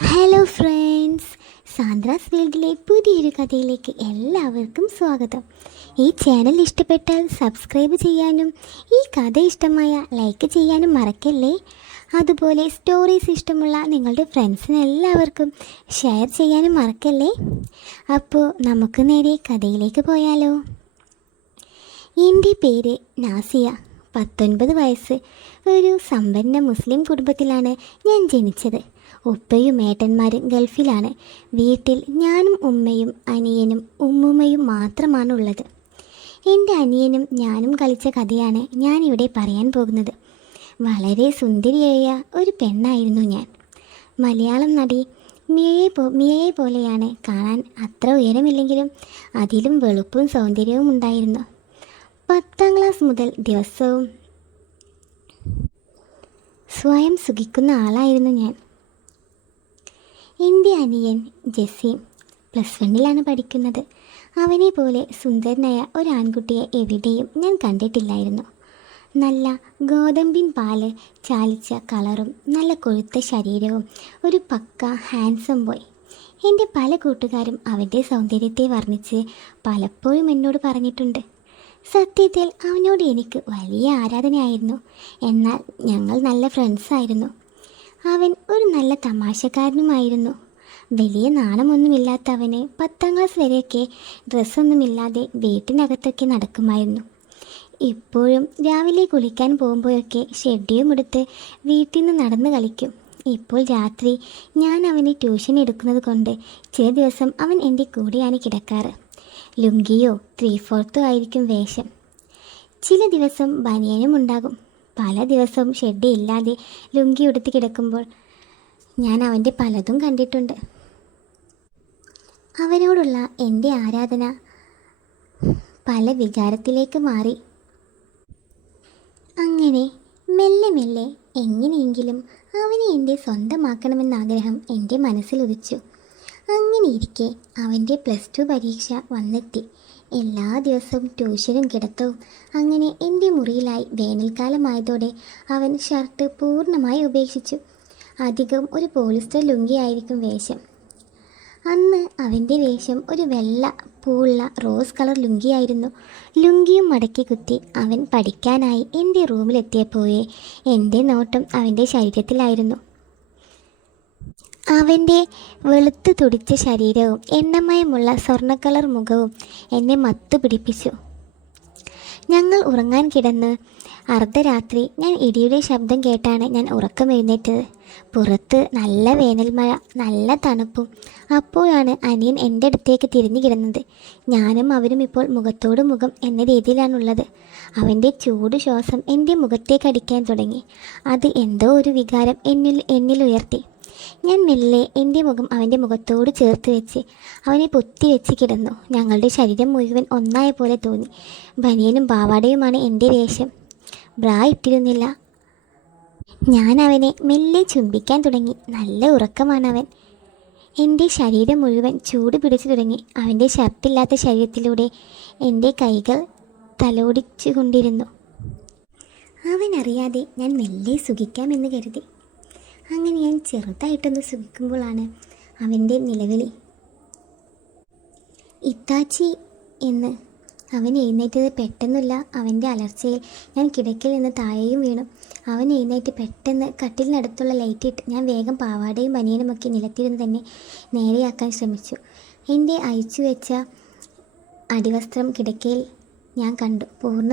Hello friends, Sandra's വേൾഡിലെ പുതിയൊരു കഥയിലേക്ക് എല്ലാവർക്കും സ്വാഗതം. ഈ ചാനൽ ഇഷ്ടപ്പെട്ടാൽ സബ്സ്ക്രൈബ് ചെയ്യാനും ഈ കഥ ഇഷ്ടമായ ലൈക്ക് ചെയ്യാനും മറക്കല്ലേ. അതുപോലെ സ്റ്റോറീസ് ഇഷ്ടമുള്ള നിങ്ങളുടെ ഫ്രണ്ട്സിന് എല്ലാവർക്കും ഷെയർ ചെയ്യാനും മറക്കല്ലേ. അപ്പോൾ നമുക്ക് നേരെ കഥയിലേക്ക് പോയാലോ. എൻ്റെ പേര് നാസിയ. 19 വയസ്സ്. ഒരു സമ്പന്ന മുസ്ലിം കുടുംബത്തിലാണ് ഞാൻ ജനിച്ചത്. ഉപ്പയും ഏട്ടന്മാരും ഗൾഫിലാണ്. വീട്ടിൽ ഞാനും ഉമ്മയും അനിയനും ഉമ്മുമ്മയും മാത്രമാണുള്ളത്. എൻ്റെ അനിയനും ഞാനും കളിച്ച കഥയാണ് ഞാനിവിടെ പറയാൻ പോകുന്നത്. വളരെ സുന്ദരിയായ ഒരു പെണ്ണായിരുന്നു ഞാൻ. മലയാളം നടി മിയയെ പോലെയാണ് കാണാൻ. അത്ര ഉയരമില്ലെങ്കിലും അതിലും വെളുപ്പും സൗന്ദര്യവും ഉണ്ടായിരുന്നു. 10ാം ക്ലാസ് മുതൽ ദിവസവും സ്വയം സുഖിക്കുന്ന ആളായിരുന്നു ഞാൻ. എൻ്റെ അനിയൻ ജസീം +1 പഠിക്കുന്നത്. അവനെ പോലെ സുന്ദരനായ ഒരു ആൺകുട്ടിയെ എവിടെയും ഞാൻ കണ്ടിട്ടില്ലായിരുന്നു. നല്ല ഗോതമ്പിൻ പാല് ചാലിച്ച കളറും നല്ല കൊഴുത്ത ശരീരവും ഒരു പക്ക ഹാൻസം ബോയ്. എൻ്റെ പല കൂട്ടുകാരും അവൻ്റെ സൗന്ദര്യത്തെ വർണ്ണിച്ച് പലപ്പോഴും എന്നോട് പറഞ്ഞിട്ടുണ്ട്. സത്യത്തിൽ അവനോട് എനിക്ക് വലിയ ആരാധനയായിരുന്നു. എന്നാൽ ഞങ്ങൾ നല്ല ഫ്രണ്ട്സായിരുന്നു. അവൻ ഒരു നല്ല തമാശക്കാരനുമായിരുന്നു. വലിയ നാണമൊന്നുമില്ലാത്ത അവന് 10ാം ക്ലാസ് വരെയൊക്കെ ഡ്രസ്സൊന്നുമില്ലാതെ വീട്ടിനകത്തൊക്കെ നടക്കുമായിരുന്നു. ഇപ്പോഴും രാവിലെ കുളിക്കാൻ പോകുമ്പോഴൊക്കെ ഷെഡ്ഡിയും എടുത്ത് വീട്ടിൽ നിന്ന് നടന്ന് കളിക്കും. ഇപ്പോൾ രാത്രി ഞാൻ അവന് ട്യൂഷൻ എടുക്കുന്നത് കൊണ്ട് ചില ദിവസം അവൻ എൻ്റെ കൂടെയാണ് കിടക്കാറ്. ലുങ്കിയോ 3/4 ആയിരിക്കും വേഷം. ചില ദിവസം ബനിയനും ഉണ്ടാകും. പല ദിവസവും ഷെഡ് ഇല്ലാതെ ലുങ്കി ഉടുത്ത് കിടക്കുമ്പോൾ ഞാൻ അവൻ്റെ പലതും കണ്ടിട്ടുണ്ട്. അവനോടുള്ള എൻ്റെ ആരാധന പല വികാരത്തിലേക്ക് മാറി. അങ്ങനെ മെല്ലെ മെല്ലെ എങ്ങനെയെങ്കിലും അവനെ എൻ്റെ സ്വന്തമാക്കണമെന്നാഗ്രഹം എൻ്റെ മനസ്സിലുദിച്ചു. അങ്ങനെയിരിക്കെ അവൻ്റെ +2 പരീക്ഷ വന്നെത്തി. എല്ലാ ദിവസവും ട്യൂഷനും കിടത്തവും. അങ്ങനെ എൻ്റെ മുറിയിലായി. വേനൽക്കാലമായതോടെ അവൻ ഷർട്ട് പൂർണ്ണമായി ഉപേക്ഷിച്ചു. അധികം ഒരു പോളിസ്റ്റർ ലുങ്കിയായിരിക്കും വേഷം. അന്ന് അവൻ്റെ വേഷം ഒരു വെള്ള പൂവുള്ള റോസ് കളർ ലുങ്കിയായിരുന്നു. ലുങ്കിയും മടക്കി കുത്തി അവൻ പഠിക്കാനായി എൻ്റെ റൂമിലെത്തിയപ്പോഴേ എൻ്റെ നോട്ടം അവൻ്റെ ശരീരത്തിലായിരുന്നു. അവൻ്റെ വെളുത്തു തുടിച്ച ശരീരവും എണ്ണമയമുള്ള സ്വർണ്ണ മുഖവും എന്നെ മത്തു പിടിപ്പിച്ചു. ഞങ്ങൾ ഉറങ്ങാൻ കിടന്ന് അർദ്ധരാത്രി ഞാൻ ഇടിയുടെ ശബ്ദം കേട്ടാണ് ഞാൻ ഉറക്കമെഴുന്നേറ്റത്. പുറത്ത് നല്ല വേനൽ മഴ, നല്ല തണുപ്പും. അപ്പോഴാണ് അനിയൻ എൻ്റെ അടുത്തേക്ക് തിരിഞ്ഞു കിടന്നത്. ഞാനും അവരും ഇപ്പോൾ മുഖത്തോട് മുഖം എന്ന രീതിയിലാണുള്ളത്. അവൻ്റെ ചൂട് ശ്വാസം എൻ്റെ മുഖത്തേക്ക് അടിക്കാൻ തുടങ്ങി. അത് എന്തോ ഒരു വികാരം എന്നിൽ ഉയർത്തി. ഞാൻ മെല്ലെ എൻ്റെ മുഖം അവൻ്റെ മുഖത്തോട് ചേർത്ത് വെച്ച് അവനെ പൊത്തി വെച്ച് കിടന്നു. ഞങ്ങളുടെ ശരീരം മുഴുവൻ ഒന്നായ പോലെ തോന്നി. ബനിയനും പാവാടയുമാണ് എൻ്റെ വേഷം. ബ്രാ ഇട്ടിരുന്നില്ല. ഞാൻ അവനെ മെല്ലെ ചുംബിക്കാൻ തുടങ്ങി. നല്ല ഉറക്കമാണവൻ. എൻ്റെ ശരീരം മുഴുവൻ ചൂട് പിടിച്ചു തുടങ്ങി. അവൻ്റെ ഷർട്ടില്ലാത്ത ശരീരത്തിലൂടെ എൻ്റെ കൈകൾ തലോടിച്ചു കൊണ്ടിരുന്നു. അവനറിയാതെ ഞാൻ മെല്ലെ സുഖിക്കാമെന്ന് കരുതി. അങ്ങനെ ഞാൻ ചെറുതായിട്ടൊന്ന് സുഖിക്കുമ്പോഴാണ് അവൻ്റെ നിലവിളി. ഇത്താച്ചി എന്ന്. അവൻ എഴുന്നേറ്റത് പെട്ടെന്നില്ല. അവൻ്റെ അലർച്ചയിൽ ഞാൻ കിടക്കയിൽ നിന്ന് താഴെയും വീണു. അവൻ എഴുന്നേറ്റ് പെട്ടെന്ന് കട്ടിലിനടുത്തുള്ള ലൈറ്റിട്ട് ഞാൻ വേഗം പാവാടയും ബനിയനുമൊക്കെ നിലത്തിരുന്ന് തന്നെ നേരെയാക്കാൻ ശ്രമിച്ചു. എൻ്റെ അയച്ചു വെച്ച അടിവസ്ത്രം കിടക്കയിൽ ഞാൻ കണ്ടു. പൂർണ്ണ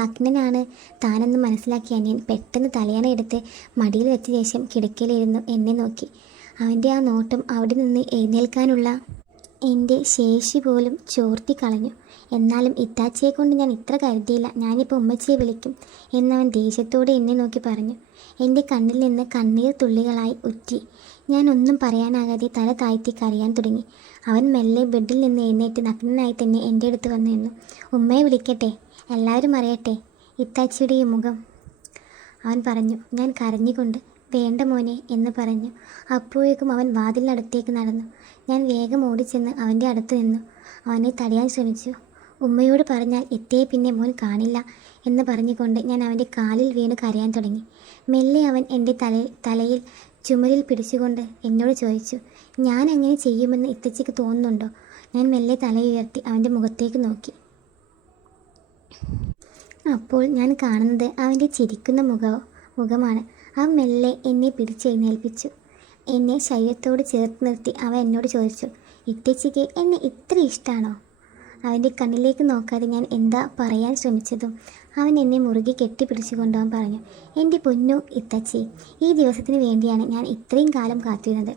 നഗ്നനാണ് താനെന്ന് മനസ്സിലാക്കിയ അനിയൻ പെട്ടെന്ന് തലയണ എടുത്ത് മടിയിൽ വെച്ച ശേഷം കിടക്കയിലിരുന്നു എന്നെ നോക്കി. അവൻ്റെ ആ നോട്ടം അവിടെ നിന്ന് എഴുന്നേൽക്കാനുള്ള എൻ്റെ ശേഷി പോലും ചോർത്തി കളഞ്ഞു. എന്നാലും ഇത്താച്ചിയെ കൊണ്ട് ഞാൻ ഇത്ര കരുതിയില്ല. ഞാനിപ്പോൾ ഉമ്മച്ചിയെ വിളിക്കും എന്നവൻ ദേഷ്യത്തോടെ എന്നെ നോക്കി പറഞ്ഞു. എൻ്റെ കണ്ണിൽ നിന്ന് കണ്ണീർ തുള്ളികളായി ഉറ്റി. ഞാൻ ഒന്നും പറയാനാകാതെ തല താഴ്ത്തി കരയാൻ തുടങ്ങി. അവൻ മെല്ലെ ബെഡിൽ നിന്ന് എഴുന്നേറ്റ് നഗ്നനായി തന്നെ എൻ്റെ അടുത്ത് വന്നു നിന്നു. ഉമ്മയെ വിളിക്കട്ടെ, എല്ലാവരും അറിയട്ടെ ഇത്താച്ചിയുടെ ഈ മുഖം, അവൻ പറഞ്ഞു. ഞാൻ കരഞ്ഞുകൊണ്ട് വേണ്ട മോനെ എന്ന് പറഞ്ഞു. അപ്പോഴേക്കും അവൻ വാതിലിനടുത്തേക്ക് നടന്നു. ഞാൻ വേഗം ഓടിച്ചെന്ന് അവൻ്റെ അടുത്ത് നിന്നു. അവനെ തടയാൻ ശ്രമിച്ചു. ഉമ്മയോട് പറഞ്ഞാൽ എത്തിയെ പിന്നെ മോൻ കാണില്ല എന്ന് പറഞ്ഞുകൊണ്ട് ഞാൻ അവൻ്റെ കാലിൽ വീണ് കരയാൻ തുടങ്ങി. മെല്ലെ അവൻ എൻ്റെ തലയിൽ ചുമലിൽ പിടിച്ചുകൊണ്ട് എന്നോട് ചോദിച്ചു, ഞാൻ അങ്ങനെ ചെയ്യുമെന്ന് ഇത്തച്ചിക്ക് തോന്നുന്നുണ്ടോ? ഞാൻ മെല്ലെ തലയുയർത്തി അവൻ്റെ മുഖത്തേക്ക് നോക്കി. അപ്പോൾ ഞാൻ കാണുന്നത് അവൻ്റെ ചിരിക്കുന്ന മുഖമാണ്. അവൻ മെല്ലെ എന്നെ പിടിച്ചെഴുന്നേൽപ്പിച്ചു. എന്നെ ശരീരത്തോട് ചേർത്ത് നിർത്തി അവൻ എന്നോട് ചോദിച്ചു, ഇത്തച്ചിക്ക് എന്നെ ഇത്ര ഇഷ്ടമാണോ? അവൻ്റെ കണ്ണിലേക്ക് നോക്കാതെ ഞാൻ എന്താ പറയാൻ ശ്രമിച്ചതും അവൻ എന്നെ മുറുകെ കെട്ടിപ്പിടിച്ചുകൊണ്ട് അവൻ പറഞ്ഞു, എൻ്റെ പൊന്നു ഇത്തച്ചി, ഈ ദിവസത്തിന് വേണ്ടിയാണ് ഞാൻ ഇത്രയും കാലം കാത്തിരുന്നത്.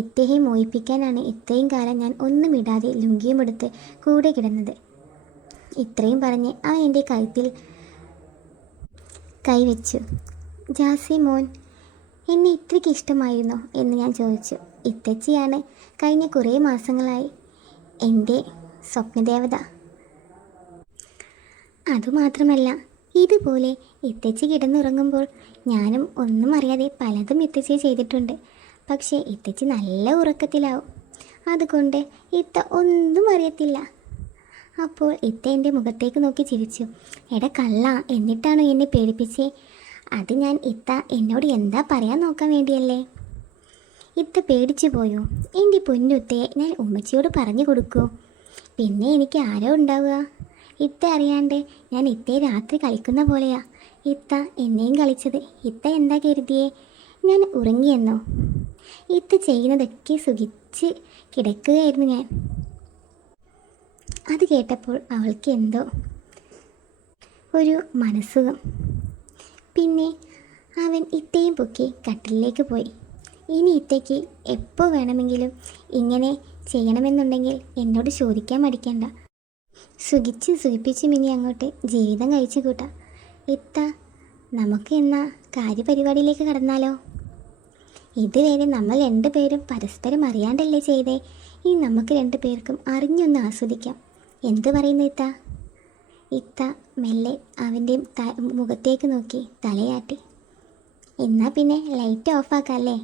ഇദ്ദേഹം മോഹിപ്പിക്കാനാണ് ഇത്രയും കാലം ഞാൻ ഒന്നും ഇടാതെ ലുങ്കിയും എടുത്ത് കൂടെ കിടന്നത്. ഇത്രയും പറഞ്ഞ് അവൻ എൻ്റെ കഴുത്തിൽ കൈവച്ചു. ജാസി മോൻ, എന്നെ ഇത്രയ്ക്ക് ഇഷ്ടമായിരുന്നോ എന്ന് ഞാൻ ചോദിച്ചു. ഇത്തച്ചിയാണ് കഴിഞ്ഞ കുറേ മാസങ്ങളായി എൻ്റെ സ്വപ്നദേവത. അതുമാത്രമല്ല, ഇതുപോലെ ഇത്തച്ചി കിടന്നുറങ്ങുമ്പോൾ ഞാനും ഒന്നും അറിയാതെ പലതും ഇത്തച്ചി ചെയ്തിട്ടുണ്ട്. പക്ഷേ ഇത്തച്ചി നല്ല ഉറക്കത്തിലാവും. അതുകൊണ്ട് ഇത്ത ഒന്നും അറിയത്തില്ല. അപ്പോൾ ഇത്ത എൻ്റെ മുഖത്തേക്ക് നോക്കി ചിരിച്ചു. എടാ കള്ള, എന്നിട്ടാണോ എന്നെ പേടിപ്പിച്ചേ? അത് ഞാൻ ഇത്ത എന്നോട് എന്താ പറയാൻ നോക്കാൻ വേണ്ടിയല്ലേ. ഇത്ത പേടിച്ചു പോയോ? എൻ്റെ പൊന്നുത്തയെ ഞാൻ ഉമ്മച്ചിയോട് പറഞ്ഞു കൊടുക്കൂ. പിന്നെ എനിക്ക് ആരോ ഉണ്ടാവുക? ഇത്ത അറിയാണ്ട് ഞാൻ ഇത്തയെ രാത്രി കളിക്കുന്ന പോലെയാ ഇത്ത എന്നെയും കളിച്ചത്. ഇത്ത എന്താ കരുതിയേ ഞാൻ ഉറങ്ങിയെന്നോ? ഇത്ത ചെയ്യുന്നതൊക്കെ സുഖിച്ച് കിടക്കുകയായിരുന്നു ഞാൻ. അത് കേട്ടപ്പോൾ അവൾക്ക് എന്തോ ഒരു മനസ്സുഖം. പിന്നെ അവൻ ഇത്തയും പൊക്കി കട്ടിലേക്ക് പോയി. ഇനി ഇത്തയ്ക്ക് എപ്പോൾ വേണമെങ്കിലും ഇങ്ങനെ ചെയ്യണമെന്നുണ്ടെങ്കിൽ എന്നോട് ചോദിക്കാൻ മടിക്കണ്ട. സുഖിപ്പിച്ചും ഇനി അങ്ങോട്ട് ജീവിതം കഴിച്ചു കൂട്ടാം. ഇത്ത, നമുക്ക് എന്നാ കാര്യപരിപാടിയിലേക്ക് കടന്നാലോ? ഇതുവരെ നമ്മൾ രണ്ടുപേരും പരസ്പരം അറിയാണ്ടല്ലേ ചെയ്തേ. ഇനി നമുക്ക് രണ്ടുപേർക്കും അറിഞ്ഞൊന്ന് ആസ്വദിക്കാം. എന്ത് പറയുന്നു ഇത്ത? ഇത്ത മെല്ലെ അവൻ്റെ മുഖത്തേക്ക് നോക്കി തലയാട്ടി. എന്നാൽ പിന്നെ ലൈറ്റ് ഓഫാക്കല്ലേ?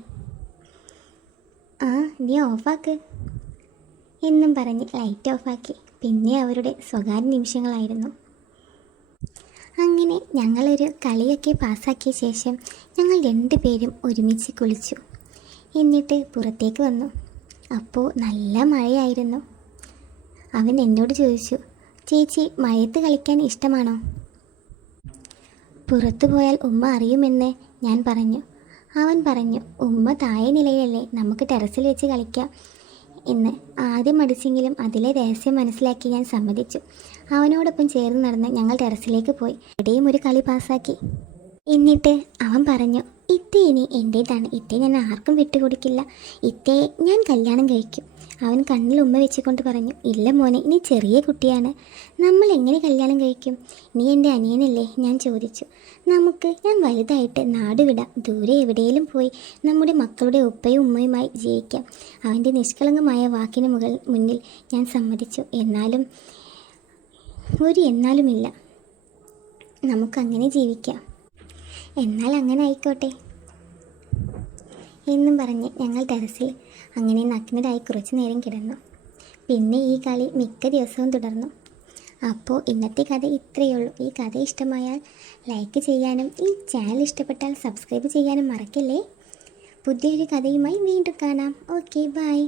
ആ, നീ ഓഫാക്ക് എന്നും പറഞ്ഞ് ലൈറ്റ് ഓഫാക്കി. പിന്നെ അവരുടെ സ്വകാര്യ നിമിഷങ്ങളായിരുന്നു. അങ്ങനെ ഞങ്ങളൊരു കളിയൊക്കെ പാസ്സാക്കിയ ശേഷം ഞങ്ങൾ രണ്ടുപേരും ഒരുമിച്ച് കുളിച്ചു. എന്നിട്ട് പുറത്തേക്ക് വന്നു. അപ്പോൾ നല്ല മഴയായിരുന്നു. അവൻ എന്നോട് ചോദിച്ചു, ചേച്ചി മഴയത്ത് കളിക്കാൻ ഇഷ്ടമാണോ? പുറത്തു പോയാൽ ഉമ്മ അറിയുമെന്ന് ഞാൻ പറഞ്ഞു. അവൻ പറഞ്ഞു, ഉമ്മ താഴെ നിലയിലല്ലേ, നമുക്ക് ടെറസിൽ വെച്ച് കളിക്കാം എന്ന്. ആദ്യം മടിച്ചെങ്കിലും അതിലെ രഹസ്യം മനസ്സിലാക്കി ഞാൻ സമ്മതിച്ചു. അവനോടൊപ്പം ചേർന്ന് നടന്ന് ഞങ്ങൾ ടെറസിലേക്ക് പോയി. ഇവിടെയും ഒരു കളി പാസ്സാക്കി. എന്നിട്ട് അവൻ പറഞ്ഞു, ഇത്ത ഇനി എൻ്റേതാണ്. ഇത്തയെ ഞാൻ ആർക്കും വിട്ടുകൊടുക്കില്ല. ഇത്തയെ ഞാൻ കല്യാണം കഴിക്കും. അവൻ കണ്ണിൽ ഉമ്മ വെച്ചുകൊണ്ട് പറഞ്ഞു, ഇല്ല മോനെ, നീ ചെറിയ കുട്ടിയാണ്. നമ്മൾ എങ്ങനെ കല്യാണം കഴിക്കും? നീ എൻ്റെ അനിയനല്ലേ? ഞാൻ ചോദിച്ചു. ഞാൻ വലുതായിട്ട് നാട് വിടാം. ദൂരെ എവിടെയെങ്കിലും പോയി നമ്മുടെ മക്കളുടെ ഉപ്പയും ഉമ്മയുമായി ജീവിക്കാം. അവൻ്റെ നിഷ്കളങ്കമായ വാക്കിന് മുന്നിൽ ഞാൻ സമ്മതിച്ചു. എന്നാലുമില്ല, നമുക്കങ്ങനെ ജീവിക്കാം. എന്നാൽ അങ്ങനെ ആയിക്കോട്ടെ എന്നും പറഞ്ഞ് ഞങ്ങൾ ടെറസിൽ അങ്ങനെ നഗ്നരായി കുറച്ചു നേരം കിടന്നു. പിന്നെ ഈ കളി മിക്ക ദിവസവും തുടർന്നു. അപ്പോൾ ഇന്നത്തെ കഥ ഇത്രയേ ഉള്ളൂ. ഈ കഥ ഇഷ്ടമായാൽ ലൈക്ക് ചെയ്യാനും ഈ ചാനൽ ഇഷ്ടപ്പെട്ടാൽ സബ്സ്ക്രൈബ് ചെയ്യാനും മറക്കല്ലേ. പുതിയൊരു കഥയുമായി വീണ്ടും കാണാം. Okay, by.